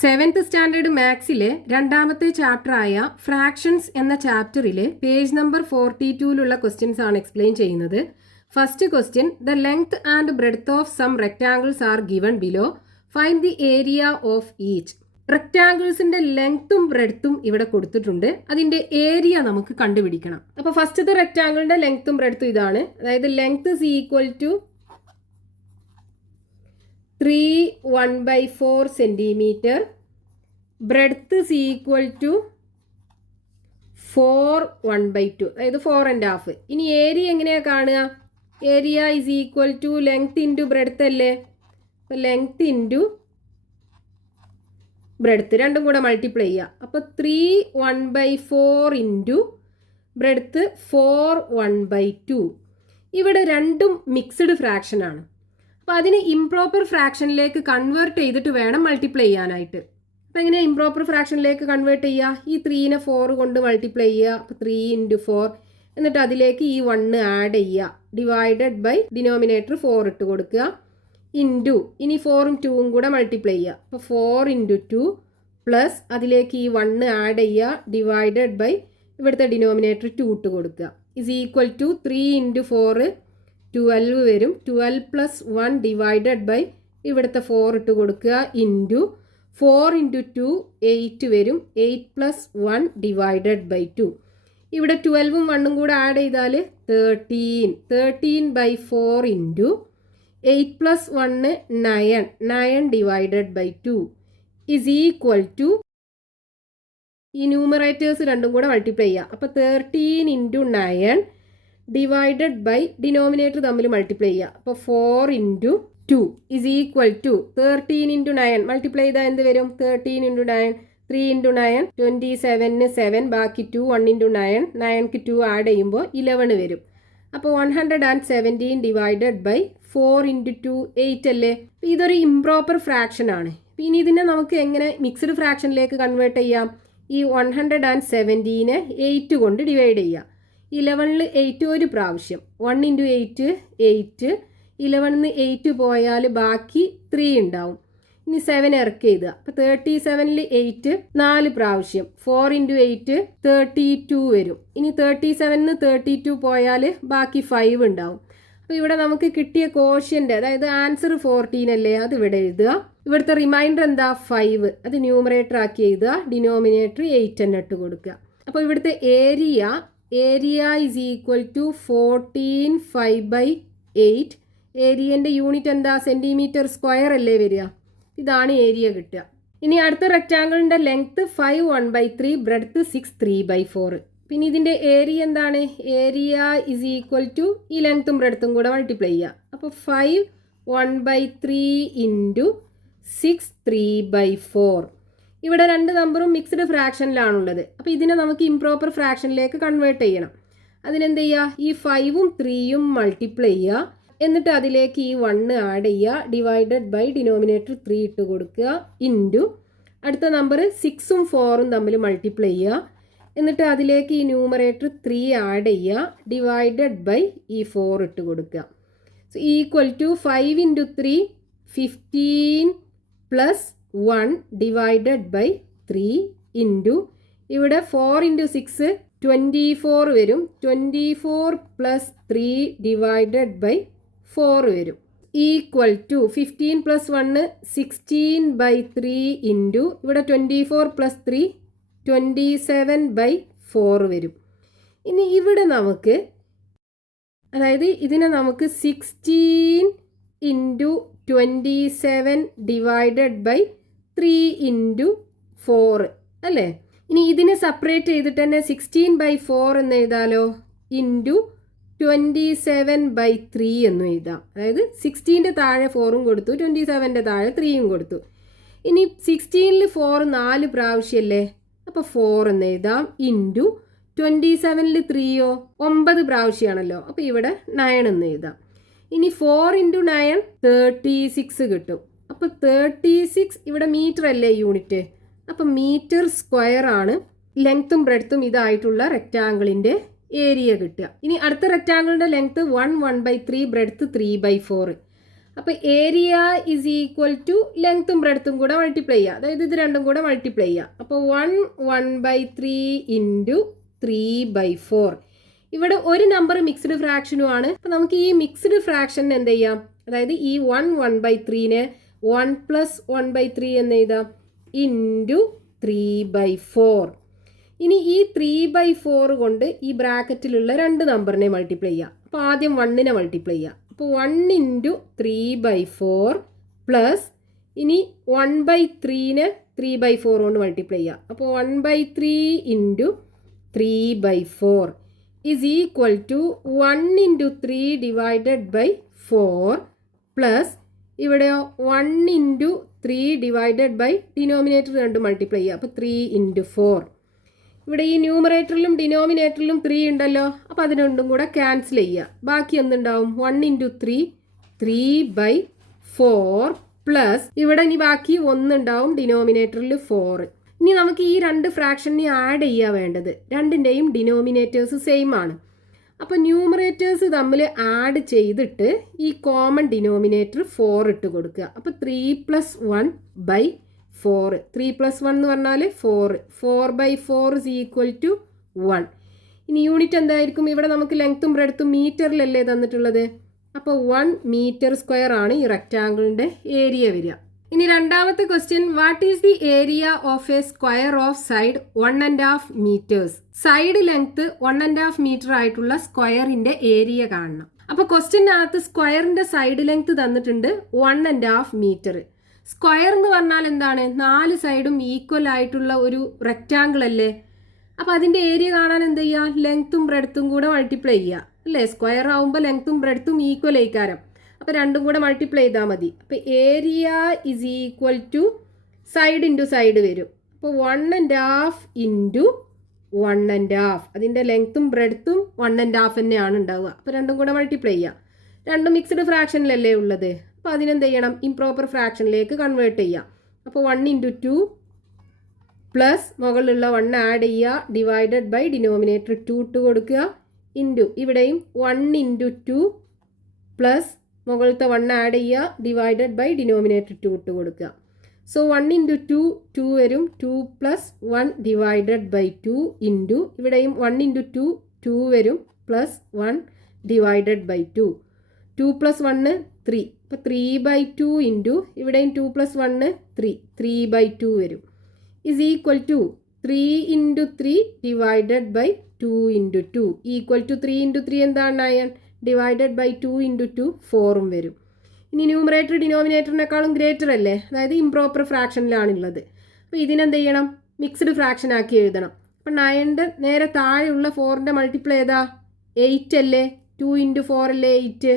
Seventh standard മാത്സിലെ രണ്ടാമത്തെ ചാപ്റ്ററായ fractions എന്ന ചാപ്റ്ററിലെ പേജ് നമ്പർ 42-ലുള്ള ക്വസ്റ്റ്യൻസ് ആണ് എക്സ്പ്ലെയിൻ ചെയ്യുന്നത്. First question, the length and breadth of some rectangles are given below. Find the area of each. റെക്ടാങ്കിൾസിന്റെ ലെങ്ത്തും ബ്രെഡ്ത്തും ഇവിടെ കൊടുത്തിട്ടുണ്ട്. അതിന്റെ ഏരിയ നമുക്ക് കണ്ടുപിടിക്കണം. അപ്പോൾ ഫസ്റ്റത്തെ റെക്ടാങ്കിളിന്റെ ലെങ്ത്തും ബ്രെഡ്ത്തും ഇതാണ്. അതായത് length is equal to 3 1/4 centimeter. Breadth is equal to 4 1/2. അതായത് 4 1/2. ഇനി ഏരിയ എങ്ങനെയാ കാണുക? Area is equal to length into breadth അല്ലേ? അപ്പോൾ ലെങ്ത് ഇൻറ്റു ബ്രെഡ്ത്ത് രണ്ടും കൂടെ മൾട്ടിപ്ലൈ ചെയ്യുക. അപ്പോൾ 3 1/4 ഇൻറ്റു ബ്രെഡ്ത്ത് 4 1/2. ഇവിടെ രണ്ടും മിക്സ്ഡ് ഫ്രാക്ഷൻ ആണ്. അപ്പോൾ അതിന് ഇംപ്രോപ്പർ ഫ്രാക്ഷനിലേക്ക് കൺവേർട്ട് ചെയ്തിട്ട് വേണം മൾട്ടിപ്ലൈ ചെയ്യാനായിട്ട്. അപ്പോൾ എങ്ങനെയാണ് ഇംപ്രോപ്പർ ഫ്രാക്ഷനിലേക്ക് കൺവേർട്ട് ചെയ്യുക? ഈ 3നെ 4 കൊണ്ട് മൾട്ടിപ്ലൈ ചെയ്യുക. അപ്പോൾ 3 × 4. എന്നിട്ട് അതിലേക്ക് ഈ 1 ആഡ് ചെയ്യുക. ഡിവൈഡഡ് ബൈ ഡിനോമിനേറ്റർ 4 ഇട്ട് കൊടുക്കുക. ഇൻറ്റു ഇനി 4ഉം 2ഉം കൂടെ മൾട്ടിപ്ലൈ ചെയ്യുക. അപ്പോൾ 4 × 2 പ്ലസ് അതിലേക്ക് ഈ 1 ആഡ് ചെയ്യുക. ഡിവൈഡഡ് ബൈ ഇവിടുത്തെ ഡിനോമിനേറ്റർ 2 ഇട്ട് കൊടുക്കുക. ഇസ് ഈക്വൽ ടു 3 × 4 12 വരും. 12 + 1 ഡിവൈഡഡ് ബൈ ഇവിടുത്തെ 4 ഇട്ട് കൊടുക്കുക. ഇൻറ്റു 4 × 2 8 വരും. 8 + 1 ഡിവൈഡഡ് ബൈ 2. ഇവിടെ 12ഉം 1ഉം കൂടെ ആഡ് ചെയ്താൽ 13. 13/4 into 8 + 1 9. 9 divided by 2 is equal to ഈ ന്യൂമറേറ്റേഴ്സ് രണ്ടും കൂടെ മൾട്ടിപ്ലൈ ചെയ്യുക. അപ്പോൾ 13 × 9 ഡിവൈഡഡ് ബൈ ഡിനോമിനേറ്റർ തമ്മിൽ മൾട്ടിപ്ലൈ ചെയ്യുക. അപ്പോൾ 4 × 2 ഇസ് ഈക്വൽ ടു 13 × 9 മൾട്ടിപ്ലൈ ചെയ്താൽ എന്ത് വരും? 13 × 9 3 × 9 27 7 ബാക്കി 2 1 × 9 9ക്ക് 2 ആഡ് ചെയ്യുമ്പോൾ 11 വരും. അപ്പോൾ 117 ഡിവൈഡഡ് ബൈ 4 × 2 8 അല്ലേ? ഇതൊരു ഇംപ്രോപ്പർ ഫ്രാക്ഷൻ ആണ്. ഇനി ഇതിനെ നമുക്ക് എങ്ങനെ മിക്സ്ഡ് ഫ്രാക്ഷനിലേക്ക് കൺവേർട്ട് ചെയ്യാം? ഈ 117നെ 8 കൊണ്ട് ഡിവൈഡ് ചെയ്യുക. 11ൽ 8 ഒരു പ്രാവശ്യം. 1 × 8 8. 11ന്ന് 8 പോയാൽ ബാക്കി 3 ഉണ്ടാവും. ഇനി 7 ഇറക്കി എഴുതുക. അപ്പോൾ 37ൽ 8 4 പ്രാവശ്യം. 4 × 8 32 വരും. ഇനി 37ന്ന് 32 പോയാൽ ബാക്കി 5 ഉണ്ടാവും. അപ്പോൾ ഇവിടെ നമുക്ക് കിട്ടിയ കോഷ്യൻ്റ്, അതായത് ആൻസർ 14 അല്ലേ? അത് ഇവിടെ എഴുതുക. ഇവിടുത്തെ റിമൈൻഡർ എന്താ? 5. അത് ന്യൂമറേറ്റർ ആക്കി എഴുതുക. ഡിനോമിനേറ്റർ 8 തന്നെ ഇട്ട് കൊടുക്കുക. അപ്പോൾ ഇവിടുത്തെ ഏരിയ is equal to 14 5/8. ഏരിയൻ്റെ യൂണിറ്റ് എന്താ? സെൻറ്റിമീറ്റർ സ്ക്വയർ അല്ലേ വരിക? ഇതാണ് ഏരിയ കിട്ടുക. ഇനി അടുത്ത റെക്റ്റാങ്കിളിൻ്റെ ലെങ്ത്ത് 5 1/3, ബ്രെഡ്ത്ത് 6 3/4. പിന്നെ ഇതിൻ്റെ ഏരിയ എന്താണ്? ഏരിയ is equal to ഈ ലെങ്ത്തും ബ്രെഡ്ത്തും കൂടെ മൾട്ടിപ്ലൈ ചെയ്യുക. അപ്പോൾ 5 1/3 ഇൻറ്റു 6 3/4. ഇവിടെ രണ്ട് നമ്പറും മിക്സ്ഡ് ഫ്രാക്ഷനിലാണുള്ളത്. അപ്പോൾ ഇതിനെ നമുക്ക് ഇംപ്രോപ്പർ ഫ്രാക്ഷനിലേക്ക് കൺവേർട്ട് ചെയ്യണം. അതിനെന്ത് ചെയ്യുക? ഈ 5ഉം 3ഉം മൾട്ടിപ്ലൈ ചെയ്യുക. എന്നിട്ട് അതിലേക്ക് ഈ 1 ആഡ് ചെയ്യുക. ഡിവൈഡഡ് ബൈ ഡിനോമിനേറ്റർ 3 ഇട്ട് കൊടുക്കുക. ഇൻറ്റു അടുത്ത നമ്പർ 6ഉം 4ഉം തമ്മിൽ മൾട്ടിപ്ലൈ ചെയ്യുക. എന്നിട്ട് അതിലേക്ക് ഈ ന്യൂമറേറ്റർ 3 ആഡ് ചെയ്യുക. ഡിവൈഡഡ് ബൈ ഈ 4 ഇട്ട് കൊടുക്കുക. So equal to 5 × 3 15 + 1 divided by 3 into ഇവിടെ 4 × 6 24 വരും. 24 + 3 ഡിവൈഡഡ് ബൈ 4 വരും. ഈക്വൽ ടു 15 + 1 16/3 ഇൻറ്റു ഇവിടെ 24 + 3 27/4 വരും. ഇനി ഇവിടെ നമുക്ക്, അതായത് ഇതിനെ നമുക്ക് 16 × 27 ഡിവൈഡഡ് ബൈ 3 × 4 അല്ലേ? ഇനി ഇതിനെ സെപ്പറേറ്റ് ചെയ്തിട്ട് തന്നെ 16/4 എന്ന് എഴുതാലോ. ഇൻറ്റു 27/3 എന്നും എഴുതാം. അതായത് 16ൻ്റെ താഴെ 4ഉം കൊടുത്തു, 27ൻ്റെ താഴെ 3ഉം കൊടുത്തു. ഇനി 16ൽ 4 4 പ്രാവശ്യമല്ലേ? അപ്പോൾ 4 എന്ന് എഴുതാം. ഇൻറ്റു 27ൽ 3യോ 9 പ്രാവശ്യമാണല്ലോ. അപ്പോൾ ഇവിടെ 9 എന്ന് എഴുതാം. ഇനി 4 × 9 36 കിട്ടും. അപ്പോൾ 36 ഇവിടെ മീറ്റർ അല്ലേ യൂണിറ്റ്? അപ്പം മീറ്റർ സ്ക്വയർ ആണ് ലെങ്ത്തും ബ്രെഡ്ത്തും ഇതായിട്ടുള്ള റെക്റ്റാങ്കിളിൻ്റെ ഏരിയ കിട്ടുക. ഇനി അടുത്ത റെക്റ്റാങ്കിളിൻ്റെ ലെങ്ത്ത് 1 1/3, ബ്രെഡ്ത്ത് 3/4. അപ്പോൾ ഏരിയ ഈസ് ഈക്വൽ ടു ലെങ്ത്തും ബ്രെഡ്ത്തും കൂടെ മൾട്ടിപ്ലൈ ചെയ്യുക. അതായത് ഇത് രണ്ടും കൂടെ മൾട്ടിപ്ലൈ ചെയ്യുക. അപ്പോൾ 1/3 ഇൻറ്റു 3/4. ഇവിടെ ഒരു നമ്പർ മിക്സ്ഡ് ഫ്രാക്ഷനുമാണ്. അപ്പോൾ നമുക്ക് ഈ മിക്സ്ഡ് ഫ്രാക്ഷൻ എന്ത് ചെയ്യാം? അതായത് ഈ 1/3നെ 1 + 1/3 എന്ന് എഴുതാം ഇൻറ്റു 3/4. ഇനി ഈ 3/4 കൊണ്ട് ഈ ബ്രാക്കറ്റിലുള്ള രണ്ട് നമ്പറിനെ മൾട്ടിപ്ലൈ ചെയ്യുക. അപ്പോൾ ആദ്യം 1നെ മൾട്ടിപ്ലൈ ചെയ്യുക. അപ്പോൾ 1 ഇൻറ്റു 3/4 പ്ലസ് ഇനി 1/3നെ 3/4 കൊണ്ട് മൾട്ടിപ്ലൈ ചെയ്യുക. അപ്പോൾ 1/3 into 3/4 is equal to 1 into 3 divided by 4 plus ഇവിടെയോ 1 ഇൻറ്റു 3 ഡിവൈഡഡ് ബൈ ഡിനോമിനേറ്റർ രണ്ട് മൾട്ടിപ്ലൈ ചെയ്യുക. അപ്പോൾ 3 ഇൻറ്റു 4. ഇവിടെ ഈ ന്യൂമറേറ്ററിലും ഡിനോമിനേറ്ററിലും 3 ഉണ്ടല്ലോ. അപ്പോൾ അത് രണ്ടും കൂടെ ക്യാൻസൽ ചെയ്യുക. ബാക്കി എന്തുണ്ടാവും? 1 ഇൻറ്റു 3 3/4 പ്ലസ് ഇവിടെ ഇനി ബാക്കി 1 ഉണ്ടാവും ഡിനോമിനേറ്ററിൽ 4. ഇനി നമുക്ക് ഈ രണ്ട് ഫ്രാക്ഷനെ ആഡ് ചെയ്യുക വേണ്ടത്. രണ്ടിൻ്റെയും ഡിനോമിനേറ്റേഴ്സ് സെയിം ആണ്. അപ്പോൾ ന്യൂമറേറ്റേഴ്സ് തമ്മിൽ ആഡ് ചെയ്തിട്ട് ഈ കോമൺ ഡിനോമിനേറ്റർ 4 ഇട്ട് കൊടുക്കുക. അപ്പോൾ 3 + 1/4. 3 + 1 എന്ന് പറഞ്ഞാൽ 4. 4/4 ഈസ് ഈക്വൽ ടു 1. ഇനി യൂണിറ്റ് എന്തായിരിക്കും? ഇവിടെ നമുക്ക് ലെങ്ത്തും ബ്രെഡ്ത്തും മീറ്ററിലല്ലേ തന്നിട്ടുള്ളത്. അപ്പോൾ 1 മീറ്റർ സ്ക്വയർ ആണ് ഈ റെക്റ്റാങ്കിളിൻ്റെ ഏരിയ വരിക. ഇനി രണ്ടാമത്തെ question, what is the area of a square of side 1.5 meters? Side length 1.5 meter ആയിട്ടുള്ള സ്ക്വയറിന്റെ ഏരിയ കാണണം. അപ്പോൾ ക്വസ്റ്റ്യനകത്ത് സ്ക്വയറിന്റെ സൈഡ് ലെങ്ത് തന്നിട്ടുണ്ട് 1.5 മീറ്റർ. സ്ക്വയർ എന്ന് പറഞ്ഞാൽ എന്താണ്? 4 സൈഡും ഈക്വൽ ആയിട്ടുള്ള ഒരു റെക്റ്റാങ്കിൾ അല്ലേ. അപ്പോൾ അതിന്റെ ഏരിയ കാണാൻ എന്ത് ചെയ്യുക? ലെങ്ത്തും ബ്രെഡ്ത്തും കൂടെ മൾട്ടിപ്ലൈ ചെയ്യുക അല്ലേ. സ്ക്വയർ ആവുമ്പോൾ ലെങ്ത്തും ബ്രെഡ്ത്തും ഈക്വൽ ആയിക്കാരം. അപ്പോൾ രണ്ടും കൂടെ മൾട്ടിപ്ലൈ ചെയ്താൽ മതി. അപ്പോൾ area is equal to side into side വരും. അപ്പോൾ 1.5 ഇൻറ്റു 1.5. അതിൻ്റെ ലെങ്ത്തും ബ്രെഡ്ത്തും 1.5 തന്നെയാണ് ഉണ്ടാവുക. അപ്പോൾ രണ്ടും കൂടെ മൾട്ടിപ്ലൈ ചെയ്യുക. രണ്ടും മിക്സ്ഡ് ഫ്രാക്ഷനിലല്ലേ ഉള്ളത്. അപ്പോൾ അതിനെന്ത് ചെയ്യണം? ഇംപ്രോപ്പർ ഫ്രാക്ഷനിലേക്ക് കൺവേർട്ട് ചെയ്യുക. അപ്പോൾ 1 ഇൻറ്റു 2 പ്ലസ് മുകളിലുള്ള 1 ആഡ് ചെയ്യുക ഡിവൈഡഡ് ബൈ ഡിനോമിനേറ്റർ 2 ഇട്ട് കൊടുക്കുക ഇൻറ്റു ഇവിടെയും 1 ഇൻറ്റു 2 പ്ലസ് മുകളിലത്തെ 1 ആഡ് ചെയ്യുക ഡിവൈഡഡ് ബൈ ഡിനോമിനേറ്റർ 2 ഇട്ട് കൊടുക്കുക. സോ 1 ഇൻറ്റു 2 2 വരും. 2 + 1 ഡിവൈഡഡ് ബൈ 2 ഇൻറ്റു ഇവിടെയും 1 ഇൻറ്റു 2 2 വരും പ്ലസ് 1 ഡിവൈഡഡ് ബൈ 2. 2 + 1 3. അപ്പോൾ 3/2 ഇൻറ്റു ഇവിടെയും 2 + 1 3. 3/2 വരും. Is equal to 3 into 3 divided by 2 into 2 equal to 3 into 3 എന്താണ്? ഡിവൈഡഡ് ബൈ 2 ഇൻറ്റു 2 4ഉം വരും. ഇനി ന്യൂമറേറ്റർ ഡിനോമിനേറ്ററിനേക്കാളും ഗ്രേറ്റർ അല്ലേ. അതായത് ഇംപ്രോപ്പർ ഫ്രാക്ഷനിലാണുള്ളത്. അപ്പോൾ ഇതിനെന്ത് ചെയ്യണം? മിക്സ്ഡ് ഫ്രാക്ഷൻ ആക്കി എഴുതണം. അപ്പോൾ 9ൻ്റെ നേരെ താഴെയുള്ള 4ൻ്റെ മൾട്ടിപ്ലൈ ഏതാ? 8 അല്ലേ. 2 ഇൻറ്റു 4 അല്ലേ 8.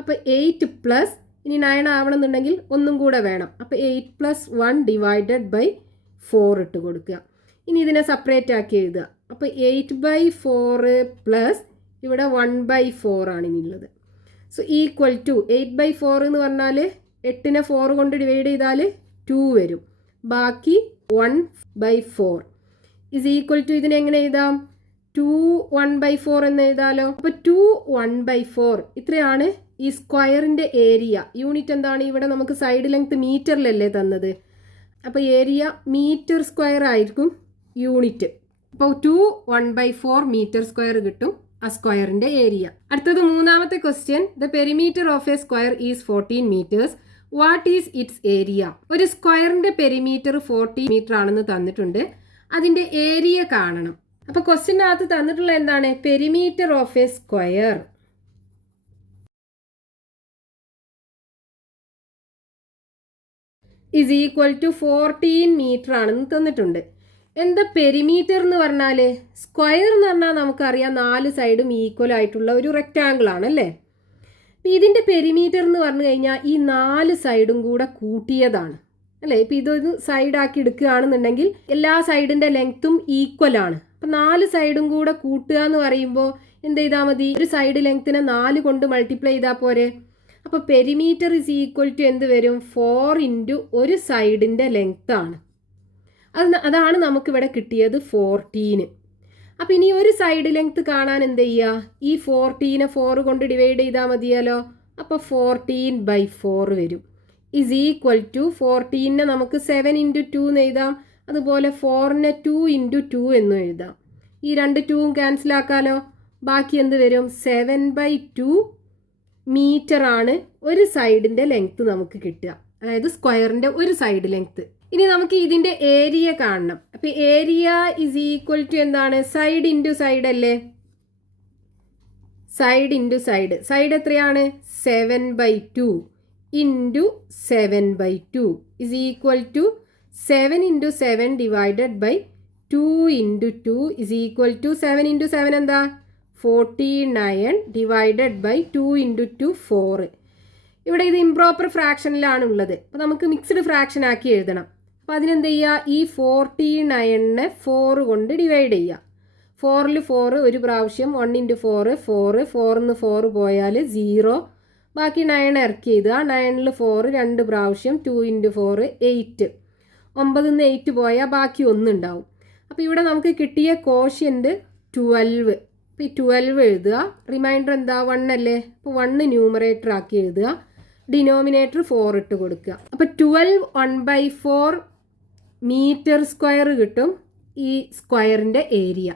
അപ്പോൾ 8 പ്ലസ് ഇനി 9 ആവണമെന്നുണ്ടെങ്കിൽ ഒന്നും കൂടെ വേണം. അപ്പോൾ 8 + 1 ഡിവൈഡഡ് ബൈ 4 ഇട്ട് കൊടുക്കുക. ഇനി ഇതിനെ സെപ്പറേറ്റ് ആക്കി എഴുതുക. അപ്പോൾ 8/4 പ്ലസ് ഇവിടെ 1/4 ആണ് ഇനിയുള്ളത്. സോ ഈക്വൽ ടു 8/4 എന്ന് പറഞ്ഞാൽ 8നെ 4 കൊണ്ട് ഡിവൈഡ് ചെയ്താൽ 2 വരും. ബാക്കി 1/4 ഈസ് ഈക്വൽ ടു ഇതിനെ എങ്ങനെ എഴുതാം? 2 1/4 എന്ന് എഴുതാലോ. അപ്പോൾ 2 1/4 ഇത്രയാണ് ഈ സ്ക്വയറിൻ്റെ ഏരിയ. യൂണിറ്റ് എന്താണ്? ഇവിടെ നമുക്ക് സൈഡ് ലെങ്ത് മീറ്ററിലല്ലേ തന്നത്. അപ്പോൾ ഏരിയ മീറ്റർ സ്ക്വയർ ആയിരിക്കും യൂണിറ്റ്. അപ്പോൾ 2 1/4 മീറ്റർ സ്ക്വയർ കിട്ടും ആ സ്ക്വയറിൻ്റെ ഏരിയ. അടുത്തത് മൂന്നാമത്തെ question, the perimeter of a square is 14 meters. What is its area? ഒരു സ്ക്വയറിൻ്റെ പെരിമീറ്റർ 40 മീറ്റർ ആണെന്ന് തന്നിട്ടുണ്ട്. അതിൻ്റെ ഏരിയ കാണണം. അപ്പോൾ ക്വസ്റ്റ്യനകത്ത് തന്നിട്ടുള്ള എന്താണ്? Perimeter of a square is equal to 14 meter ആണെന്ന് തന്നിട്ടുണ്ട്. എന്താ പെരിമീറ്റർ എന്ന് പറഞ്ഞാൽ? സ്ക്വയർ എന്ന് പറഞ്ഞാൽ നമുക്കറിയാം 4 സൈഡും ഈക്വൽ ആയിട്ടുള്ള ഒരു റെക്റ്റാങ്കിൾ ആണല്ലേ. അപ്പം ഇതിൻ്റെ പെരിമീറ്റർ എന്ന് പറഞ്ഞു കഴിഞ്ഞാൽ ഈ 4 സൈഡും കൂടെ കൂട്ടിയതാണ് അല്ലേ. ഇപ്പം ഇതൊരു സൈഡാക്കി എടുക്കുകയാണെന്നുണ്ടെങ്കിൽ എല്ലാ സൈഡിൻ്റെ ലെങ്ത്തും ഈക്വൽ ആണ്. അപ്പം 4 സൈഡും കൂടെ കൂട്ടുക എന്ന് പറയുമ്പോൾ എന്ത് ചെയ്താൽ മതി? ഒരു സൈഡ് ലെങ്ത്തിനെ 4 കൊണ്ട് മൾട്ടിപ്ലൈ ചെയ്താൽ പോരെ. അപ്പോൾ പെരിമീറ്റർ ഈസ് ഈക്വൽ ടു എന്ത് വരും? 4 ഇൻറ്റു ഒരു സൈഡിൻ്റെ ലെങ്ത് ആണ്. അതാണ് നമുക്കിവിടെ കിട്ടിയത് 14. അപ്പം ഇനി ഒരു സൈഡ് ലെങ്ത് കാണാൻ എന്ത് ചെയ്യുക? ഈ 14നെ 4 കൊണ്ട് ഡിവൈഡ് ചെയ്താൽ മതിയല്ലോ. അപ്പോൾ 14/4 വരും. ഇസ് ഈക്വൽ ടു 14നെ നമുക്ക് 7 × 2 എന്ന് എഴുതാം. അതുപോലെ 4നെ 2 × 2 എന്നും എഴുതാം. ഈ രണ്ട് 2ഉം ക്യാൻസൽ ആക്കാലോ. ബാക്കി എന്ത് വരും? 7/2 മീറ്റർ ആണ് ഒരു സൈഡിൻ്റെ ലെങ്ത്ത് നമുക്ക് കിട്ടുക. അതായത് സ്ക്വയറിൻ്റെ ഒരു സൈഡ് ലെങ്ത്ത്. ഇനി നമുക്ക് ഇതിൻ്റെ ഏരിയ കാണണം. അപ്പോൾ ഏരിയ ഇസ് ഈക്വൽ ടു എന്താണ്? സൈഡ് ഇൻറ്റു സൈഡ് അല്ലേ? Side into side. സൈഡ് എത്രയാണ്? 7/2 into 7/2 is equal to 7 × 7 divided by 2 × 2 is equal to 7 × 7 എന്താ? 49 ഡിവൈഡഡ് ബൈ 2 × 2 4. ഇവിടെ ഇത് ഇംപ്രോപ്പർ ഫ്രാക്ഷനിലാണ് ഉള്ളത്. അപ്പോൾ നമുക്ക് മിക്സ്ഡ് ഫ്രാക്ഷൻ ആക്കി എഴുതണം. അപ്പോൾ അതിനെന്ത് ചെയ്യുക? ഈ 49നെ 4 കൊണ്ട് ഡിവൈഡ് ചെയ്യുക. 4ൽ 4 ഒരു പ്രാവശ്യം, 1 × 4 4, 4ന്ന് 4 പോയാൽ 0, ബാക്കി 9 ഇറക്കി എഴുതുക. 9ൽ 4 രണ്ട് പ്രാവശ്യം, 2 × 4 8, 9ന്ന് 8 പോയാൽ ബാക്കി 1 ഉണ്ടാവും. അപ്പോൾ ഇവിടെ നമുക്ക് കിട്ടിയ കോഷ്യൻ്റ് 12. അപ്പോൾ ഈ 12 എഴുതുക. റിമൈൻഡർ എന്താ? 1 അല്ലേ? അപ്പോൾ 1 ന്യൂമറേറ്റർ ആക്കി എഴുതുക. ഡിനോമിനേറ്റർ 4 ഇട്ട് കൊടുക്കുക. അപ്പോൾ 12 1/4 മീറ്റർ സ്ക്വയർ കിട്ടും ഈ സ്ക്വയറിൻ്റെ ഏരിയ.